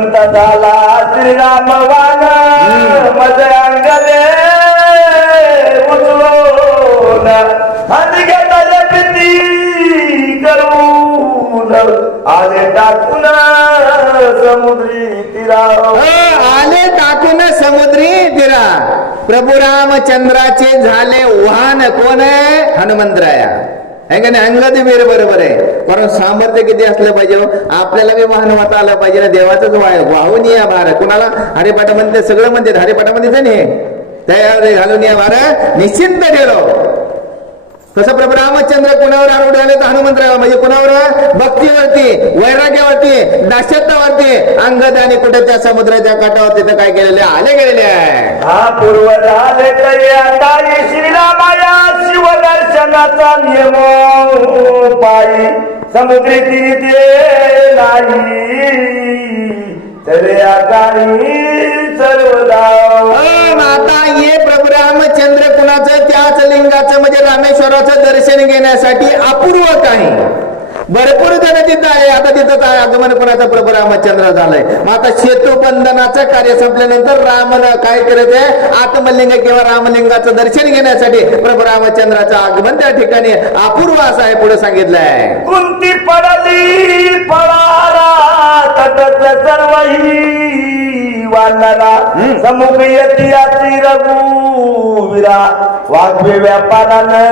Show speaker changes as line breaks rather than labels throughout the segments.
हनुमंत झाला श्रीराम वान मज अंगले उचलून हाती घेतले प्रीती करून. आले टाकून समुद्री तीरा
आले टाकून समुद्री तीरा प्रभू रामचंद्राचे झाले वाहन कोण आहे? हनुमंतराया. है का नाही? अंगद वीर बरोबर आहे. परंतु सामर्थ्य किती असलं पाहिजे हो? आपल्याला बी वाहन वाहता आलं पाहिजे ना देवाचंच वाय वाहून या भार कुणाला? हरिपाठामध्ये सगळं म्हणते हरिपाठामध्येच आहे ना तयार घालून या भार निश्चिंत गेलो तसं प्रभू रामचंद्र कुणावर आरूढ आले तर हनुमंतराव म्हणजे कुणावर? भक्तीवरती वैराग्यावरती दाशत्वावरती अंगद आणि कुठे समुद्राच्या काठावर तिथं काय केलेले आले गेलेले आहे.
हा पूर्व झाले तरी आता श्रीरामाया शिवदर्शनाचा नियम पायी समुद्री तिरी ते नाही. तरी आकाळी सर्वदा
पण ये प्रभू रामचंद्र कुणाचं त्याच लिंगाचं म्हणजे रामेश्वराचं दर्शन घेण्यासाठी अपूर्व काही भरपूर जण तिथं आहे आता तिथं काय आगमन कोणाचं प्रभू रामचंद्र झालंय. मग आता सेतू बंधनाचं कार्य संपल्यानंतर रामन काय करत आहे? आत्मलिंग किंवा रामलिंगाचं दर्शन घेण्यासाठी प्रभू रामचंद्राचं आगमन त्या ठिकाणी अपूर्व असं आहे पुढे सांगितलं आहे
कुंती पडली तटत सर्वही वानरा. समुख रघुवीरा. वाघवे व्यापारानं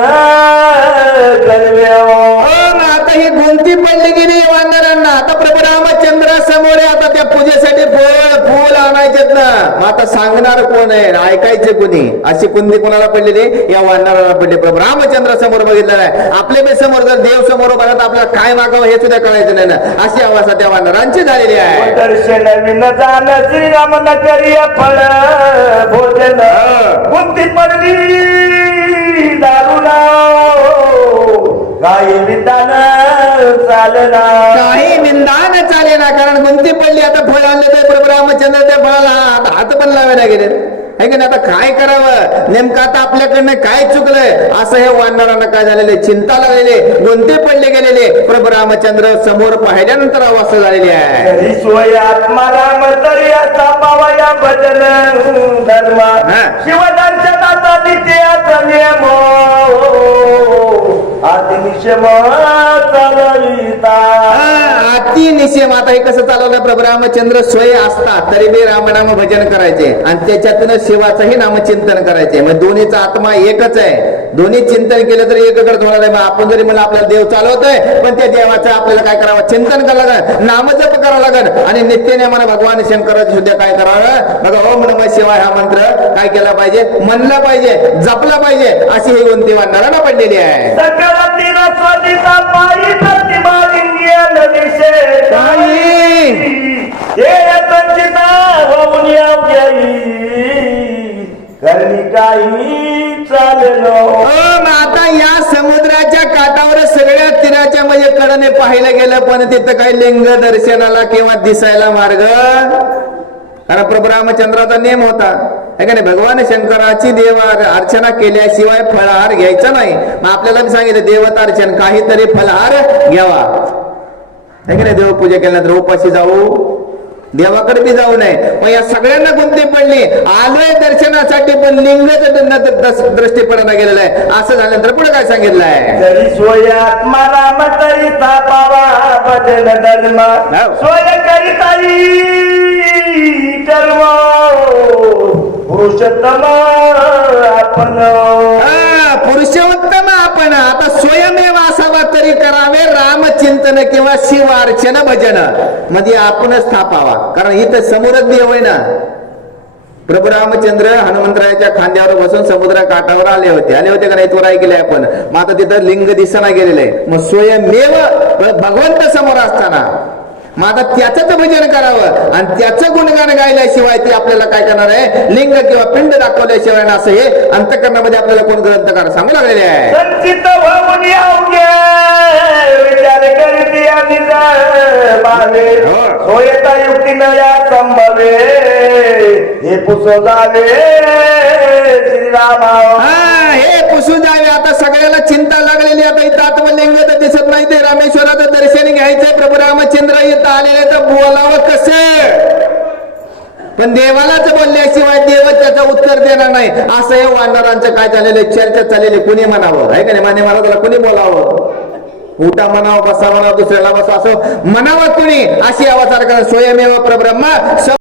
करवे
पण आता ही गुंती पडली गेली वानरांना आता प्रभू रामचंद्र समोर आहे. आता त्या पूजेसाठी फळ आणायचेत ना. मग आता सांगणार कोण आहे? ऐकायचे कोणी? अशी कुंती कोणाला पडलेली? या वानराला पडली. प्रभू रामचंद्र समोर बघितलं आहे आपले बी समोर जर देव समोर बघा तर आपल्याला काय मागावं हे सुद्धा कळायचं नाही ना. अशी अवस्था त्या वानरांची झालेली आहे.
दर्शन जाण श्रीराम न करिय फळ भोजन. कुंती पडली दारुणा गाई विधान चालना
काही निंदान चाले ना कारण गुंती पडली आता फळ आणले तर प्रभू रामचंद्र त्या फळाला हात हात पण लावायला गेले. है की नाही? आता काय करावं? नेमकं आता आपल्याकडनं काय चुकलंय? असं हे वानरांना काय झालेले चिंता लागलेले गुंते पडले गेलेले प्रभू रामचंद्र समोर पाहिल्यानंतर अवस्था झालेली आहे.
सोय आत्मा राम तरी असा पावया भजन धर्म. शिवदर्शनाचा द्वितीयाचा नियम. आदिनिशम चालविता
अति निषेम आता हे कसं चालवलं? प्रभू रामचंद्र स्वय असतात तरी बी रामनाम भजन करायचे. आणि त्याच्यातून शिवाचंही नामचिंतन करायचे. मग दोन्हीचा आत्मा एकच आहे. दोन्ही चिंतन केलं तरी एककडे होणार आहे. आपण जरी म्हणलं आपल्याला देव चालवतोय पण त्या देवाचं आपल्याला काय करावं? चिंतन करावं लागेल. नामजप करावं लागेल. आणि नित्यनेमानं भगवान शंकराचं सुद्धा काय करावं? बघा ओम नम शिवाय हा मंत्र काय केला पाहिजे? म्हणला पाहिजे जपला पाहिजे. अशी ही कोणती वानरांना पडलेली आहे.
काही चाललो.
आता या समुद्राच्या काठावर सगळ्या तीराच्या म्हणजे कडने पाहिलं गेलं पण तिथं काही लिंग दर्शनाला किंवा दिसायला मार्ग? कारण प्रभू रामचंद्राचा नियम होता. है का नाही? भगवान शंकराची देव अर्चना केल्याशिवाय फळहार घ्यायचा नाही. मग आपल्याला मी सांगितलं देवता अर्चन काहीतरी फलहार घ्यावा. है की नाही देवपूजा केल्यानंतर उपाशी जाऊ देवाकडे बी जाऊ नये मग या सगळ्यांना गुंती पडली आलोय दर्शनासाठी पण लिंगच दृष्टी पडायला गेलेलं आहे असं झाल्यानंतर पुढे काय सांगितलं आहे
तरी सोय आत्मा राम तरी पावा भजन धर्म. सोय करिताई कर्म पुरुषोत्तम आपण
पुरुषोत्तम आपण आता स्वयमेव असावा तरी करावे कीर्तन किंवा शिव अर्चन भजन. म्हणजे आपणच थापावा. कारण इथं समोरच देव आहे ना. प्रभू रामचंद्र हनुमंतरायाच्या खांद्यावर बसून समुद्र काठावर आले होते. आले होते का नाही? तो ऐकले आपण. मग आता तिथं लिंग दिसना गेलेलं. आहे मग स्वयंमेव भगवंत समोर असताना. मग आता त्याच भजन करावं. आणि त्याचं गुणगान गायल्याशिवाय ते आपल्याला काय करणार आहे? लिंग किंवा पिंड दाखवल्याशिवाय असं हे अंतकरणामध्ये आपल्याला कोण ग्रंथकार सांगू लागलेले आहे. हो.
सोयता युक्तीनं या संभवे हे पुसो जावे श्रीरामा.
हा हे पुसू जावे. आता सगळ्याला चिंता लागलेली आता इथं आत्मलिंग तर दिसत नाही ते. रामेश्वराचं दर्शन घ्यायचंय. प्रभू रामचंद्र इथं आलेले तर बोलावं कसं? पण देवालाच बोलल्याशिवाय देव त्याचं उत्तर देणार नाही. असं हे वानरांचं काय झालेलं चर्चा चाललेली कुणी म्हणावं? आहे का नाही? मान्य महाराजाला कुणी बोलावं? उठा म्हणावं बसा म्हणावं दुसऱ्याला बसा असं म्हणावं कुणी अशी आवाज स्वयमेव प्रब्रह्म